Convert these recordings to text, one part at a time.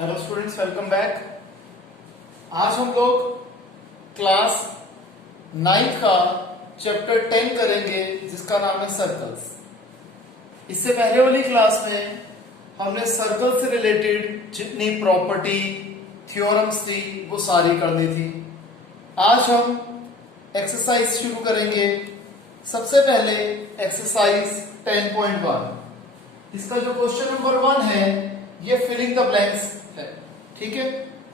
Hello students, welcome back. आज हम लोग क्लास 9th का चैप्टर 10 करेंगे जिसका नाम है सर्कल्स। इससे पहले वाली क्लास में हमने सर्कल से रिलेटेड जितनी प्रॉपर्टी थ्योरम्स थी वो सारी करनी थी। आज हम एक्सरसाइज शुरू करेंगे। सबसे पहले एक्सरसाइज 10.1। इसका जो क्वेश्चन नंबर 1 है ये फिलिंग द ब्लैंक्स है, ठीक है।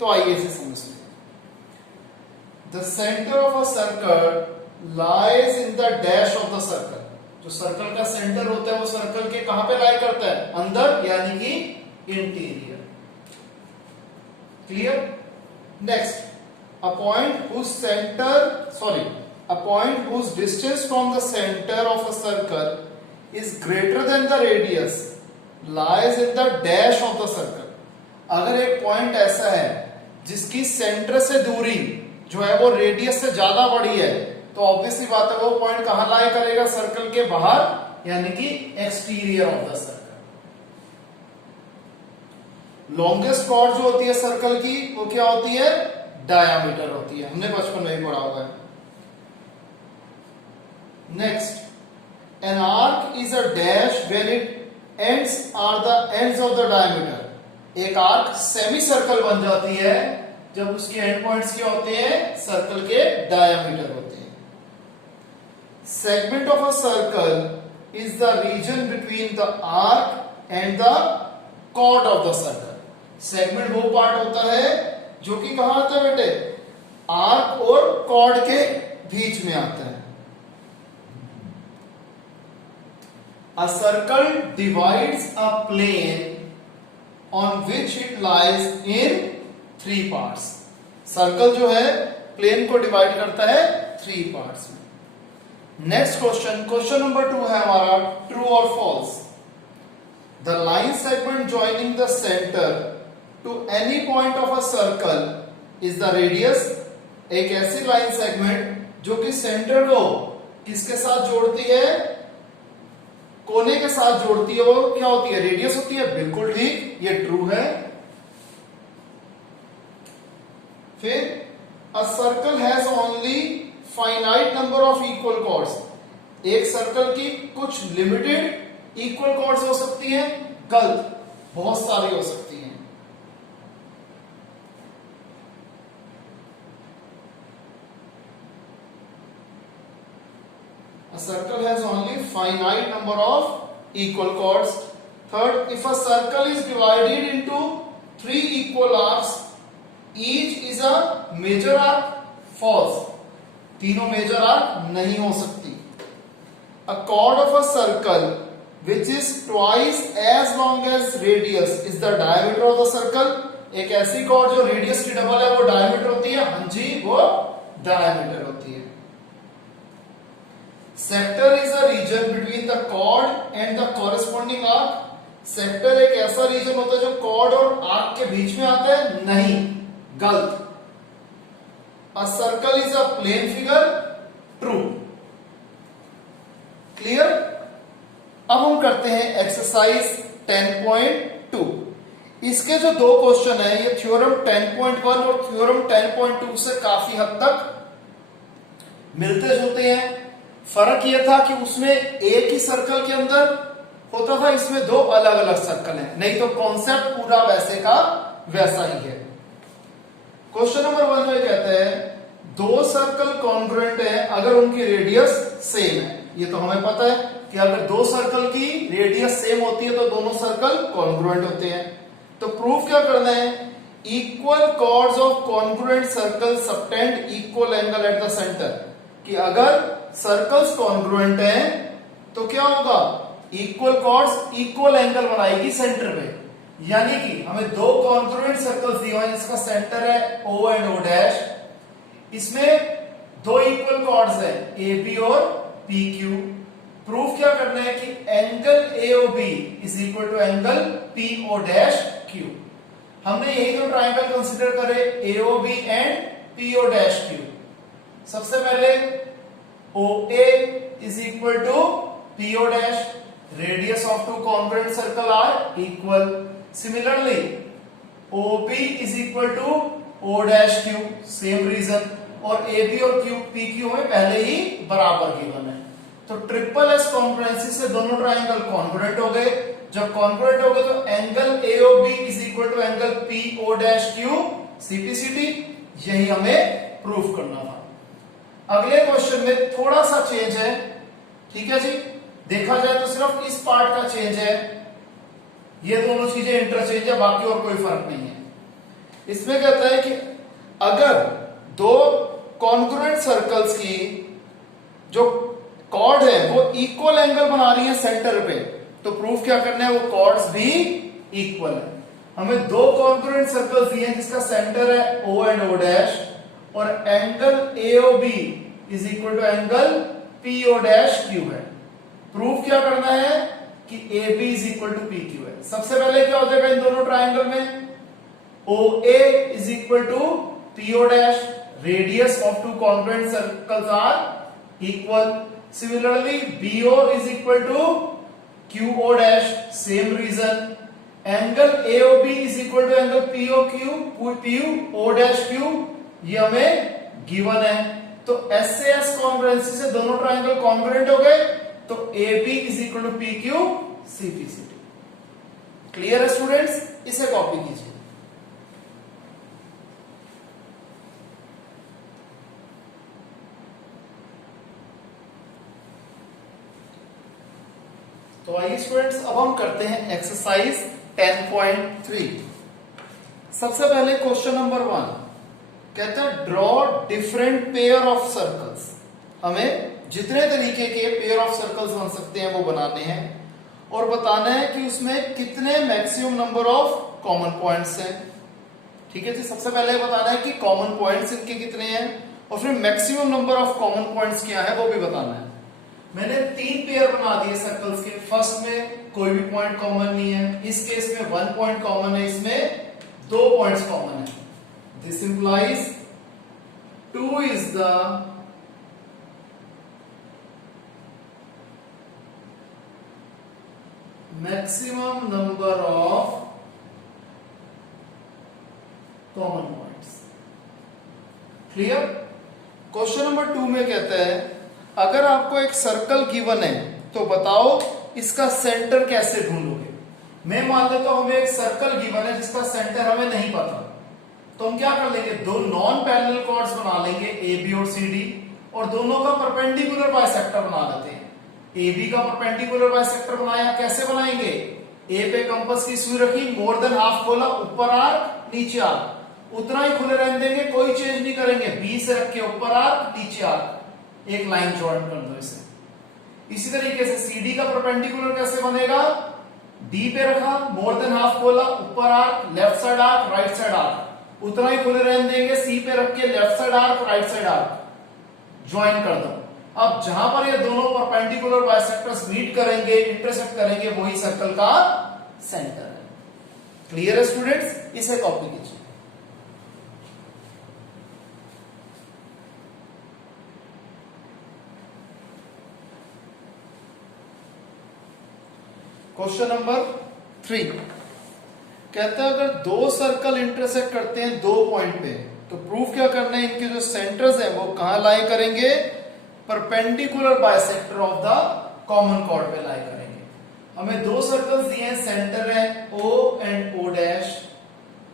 तो आइए इसे समझते हैं। The centre of a circle lies in the dash of the circle. जो सर्कल का सेंटर होता है वो सर्कल के कहां पे लाई करता है? अंदर, यानी कि interior. Clear? Next, a point whose distance from the center of a circle is greater than the radius lies in the dash of the circle। अगर एक पॉइंट ऐसा है जिसकी सेंटर से दूरी जो है वो रेडियस से ज्यादा बड़ी है, तो ऑब्वियसली बात है वो पॉइंट कहां लाई करेगा? सर्कल के बाहर, यानी कि exterior of the circle. Longest chord जो होती है सर्कल की वो क्या होती है? डायामीटर होती है। हमने बचपन में ही पढ़ा हुआ है। Next, an arc is a dash when its ends are the ends of the diameter। एक आर्क सेमी सर्कल बन जाती है जब उसके एंड पॉइंट्स क्या होते हैं? सर्कल के डायामीटर होते हैं। Segment of a circle is the region between the arc and the chord of the circle. Segment वो पार्ट होता है जो कि कहां आता है बेटे? आर्क और कॉर्ड के बीच में आता है। A circle divides a plane on which it lies in 3 parts। Circle जो है प्लेन को डिवाइड करता है 3 पार्ट्स में। नेक्स्ट क्वेश्चन नंबर 2 है हमारा, ट्रू और false. The line segment joining the centre to any point of a circle is the radius. एक ऐसी लाइन सेगमेंट जो कि सेंटर को किसके साथ जोड़ती है? कोने के साथ जोड़ती है। वो क्या होती है? रेडियस होती है। बिल्कुल ठीक, ये ट्रू है। फिर a circle has only finite number of equal chords. एक सर्कल की कुछ लिमिटेड इक्वल कॉर्ड्स हो सकती हैं। गलत, बहुत सारी हो सकती हैं। A circle has only finite number of equal chords. Third, if a circle is divided into 3 equal arcs, each is a major arc। False, तीनों major arc नहीं हो सकती। A chord of a circle which is twice as long as radius is the diameter of the circle। एक ऐसी chord जो radius की double है वो diameter होती है। हाँ जी, वो diameter होती है। Sector is a region between the chord and the corresponding arc. Sector एक ऐसा रीजन होता है जो कॉर्ड और आर्क के बीच में आता है। नहीं, गलत। A circle is a plane figure. True. Clear? अब हम करते हैं एक्सरसाइज 10.2। इसके जो 2 क्वेश्चन है ये थ्योरम 10.1 और थ्योरम 10.2 से काफी हद तक मिलते जुलते हैं। फर्क यह था कि उसमें एक ही सर्कल के अंदर होता था, इसमें 2 अलग अलग सर्कल हैं। नहीं तो कॉन्सेप्ट पूरा वैसे का वैसा ही है। क्वेश्चन नंबर 1 में कहते हैं 2 सर्कल कॉन्ग्रुएंट हैं अगर उनकी रेडियस सेम है। ये तो हमें पता है कि अगर 2 सर्कल की रेडियस सेम होती है तो दोनों सर्कल कॉन्ग्रुएंट होते हैं। तो प्रूफ क्या करना है? Equal chords of congruent circle subtend equal angle at the centre. कि अगर सर्कल्स कॉन्ग्रुएंट हैं तो क्या होगा? इक्वल कॉर्ड्स इक्वल एंगल बनाएगी सेंटर में। यानी कि हमें 2 कॉन्ग्रुएंट सर्कल्स दिए हुए हैं जिसका सेंटर है O एंड O डैश। इसमें 2 इक्वल कॉर्ड्स हैं AB और PQ। प्रूफ क्या करना है कि angle AOB is equal to angle PO dash Q। हमने यही 2 ट्राइंगल कंसीडर करे, AOB and PO dash Q। सबसे पहले OA is equal to PO dash। Radius of 2 congruent circle are equal। Similarly, OB is equal to O dash Q, same reason, और AB और PQ में पहले ही बराबर given है। तो ट्रिपल एस कॉन्ग्रुएंसी से दोनों ट्राइंगल कॉन्ग्रुएंट हो गए। जब कॉन्ग्रुएंट हो गए तो angle AOB is equal to angle PO dash Q CPCT, यही हमें प्रूफ करना था। अगले क्वेश्चन में थोड़ा सा चेंज है, ठीक है जी। देखा जाए तो सिर्फ इस पार्ट का चेंज है, ये दोनों चीजें इंटरचेंज है, बाकी और कोई फर्क नहीं है। इसमें कहता है कि अगर दो कॉन्ग्रुएंट सर्कल्स की जो कॉर्ड है वो इक्वल एंगल बना रही है सेंटर पे, तो प्रूफ क्या करना है, वो कॉर्ड्स भी इक्वल है। हमें दो कॉन्ग्रुएंट सर्कल्स दिए हैं जिसका सेंटर है O एंड O डैश, और angle AOB is equal to angle PO dash Q है। प्रूफ क्या करना है कि AB is equal to PQ है। सबसे पहले क्या हो जाएगा इन दोनों ट्राइंगल में, OA is equal to PO dash, radius of two congruent circles are equal. Similarly BO is equal to QO dash, same reason. Angle AOB is equal to angle PO dash Q, ये हमें given है। तो S से S congruency से दोनों triangle congruent हो गए, तो AB is equal to PQ CPCT। Clear है स्टूडेंट्स, इसे कॉपी कीजिए। तो आइए स्टूडेंट्स, अब हम करते हैं एक्सरसाइज 10.3। सबसे पहले क्वेश्चन नंबर 1 कहता है draw different pair of circles. हमें जितने तरीके के पेयर ऑफ सर्कल्स बन सकते हैं वो बनाने हैं, और बताना है कि उसमें कितने maximum number of common points हैं। ठीक है जी, सबसे पहले बताना है कि कॉमन पॉइंट्स इनके कितने हैं, और फिर maximum number of common points क्या है वो भी बताना है। मैंने 3 पेयर बना दिए सर्कल्स के। फर्स्ट में कोई भी पॉइंट कॉमन नहीं है, इस केस में 1 पॉइंट कॉमन है, इसमें 2 पॉइंट्स कॉमन है। This implies 2 is the maximum number of common points. Clear. Question number 2 में कहता है अगर आपको एक सर्कल गिवन है तो बताओ इसका सेंटर कैसे ढूंढोगे। मैं मान लेता हूं हमें एक सर्कल गिवन है जिसका सेंटर हमें नहीं पता, तो हम क्या कर लेंगे, दो नॉन पैरेलल कॉर्ड्स बना लेंगे AB और CD, और दोनों का परपेंडिकुलर बाइसेक्टर बना लेते हैं। AB का परपेंडिकुलर बाइसेक्टर बनाया, कैसे बनाएंगे, A पे कंपास की सुई रखी, मोर देन हाफ खोला, ऊपर आर्क नीचे आर्क, उतना ही खुले रहने देंगे, कोई चेंज नहीं करेंगे। B से रख के ऊपर आर्क नीचे आर्क, एक लाइन जॉइन कर दो इसे। इसी तरीके से CD का परपेंडिकुलर कैसे बनेगा, D पे रखा, मोर देन हाफ खोला, ऊपर arc, left side arc, right side arc, उतना ही खुले रहने देंगे। C पे रख के left side arc, right side arc, join कर दो। अब जहां पर ये दोनों परपेंडिकुलर बाइसेक्टर्स मीट करेंगे, इंटरसेक्ट करेंगे, वही सर्कल का सेंटर है। क्लियर है स्टूडेंट्स, इसे कॉपी कीजिए। क्वेश्चन नंबर 3 कहता है अगर दो सर्कल इंटरसेक्ट करते हैं 2 पॉइंट पे, तो प्रूफ क्या करना है, इनके जो सेंटर्स हैं वो कहां लाई करेंगे, perpendicular bisector of the common chord पे लाई करेंगे। हमें 2 सर्कल्स दिए हैं, सेंटर है O and O dash,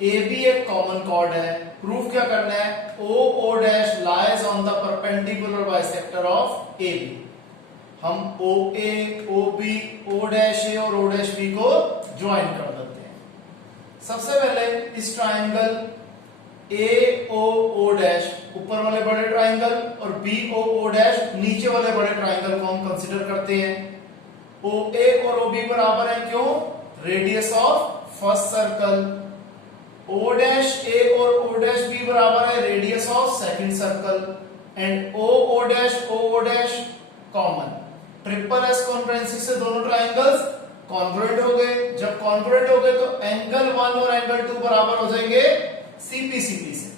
AB एक कॉमन कॉर्ड है। प्रूफ क्या करना है, O dash lies on the perpendicular bisector of AB। हम OA, OB, O dash A और O डैश B को ज्वाइन कर देते हैं। सबसे पहले इस ट्राइंगल AOO डैश ऊपर वाले बड़े ट्राइंगल और BOO डैश नीचे वाले बड़े ट्राइंगल को हम कंसीडर करते हैं। OA और OB बराबर है, क्यों, radius of first circle. O dash A और O डैश B बराबर है radius of second circle. And OO dash OO dash common. Triple S congruency से दोनों ट्राइंगल्स कॉन्ग्रुएंट हो गए। जब कॉन्ग्रुएंट हो गए तो एंगल 1 और एंगल 2 बराबर हो जाएंगे CP/CP से।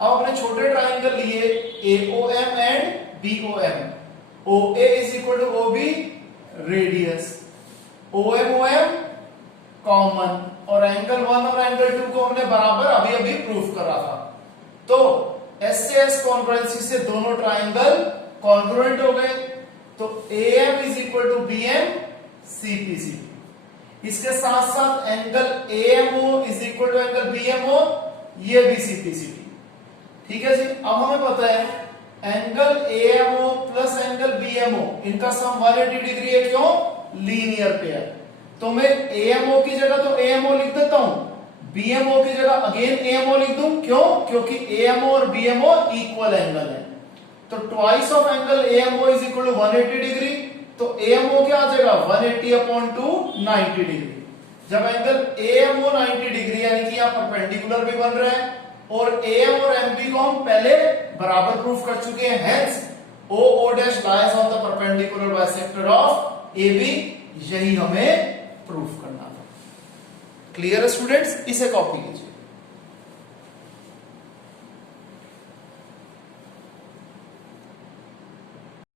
अब अपने छोटे ट्राइंगल लिए AOM and BOM। OA is equal to OB radius, OM common, और एंगल 1 और एंगल 2 को हमने बराबर अभी अभी प्रूफ करा था। तो एस से एस कॉन्ग्रुएंसी से दोनों ट्राइंगल कॉन्ग्रुएंट हो गए। तो AM is equal to BM CPCD। इसके साथ साथ angle AMO is equal to angle BMO, ये भी CPCD। ठीक है जी। अब हमें पता है angle AMO plus angle BMO इनका सम 180 डिग्री है। क्यों? Linear pair. तो मैं AMO की जगह तो AMO लिख देता हूं, BMO की जगह अगेन AMO लिख दूं। क्यों? क्योंकि AMO और BMO इक्वल एंगल है। तो twice of angle AMO is equal to 180 degree. तो AMO क्या आ जाएगा? 180 अपॉन 2 90 डिग्री। जब एंगल AMO 90 डिग्री यानी कि यहां परपेंडिकुलर भी बन रहा है, और AM और MB को हम पहले बराबर प्रूफ कर चुके हैं। Hence OO dash lies on the perpendicular bisector of AB। यही हमें प्रूफ करना था। क्लियर है स्टूडेंट्स? इसे कॉपी कीजिए।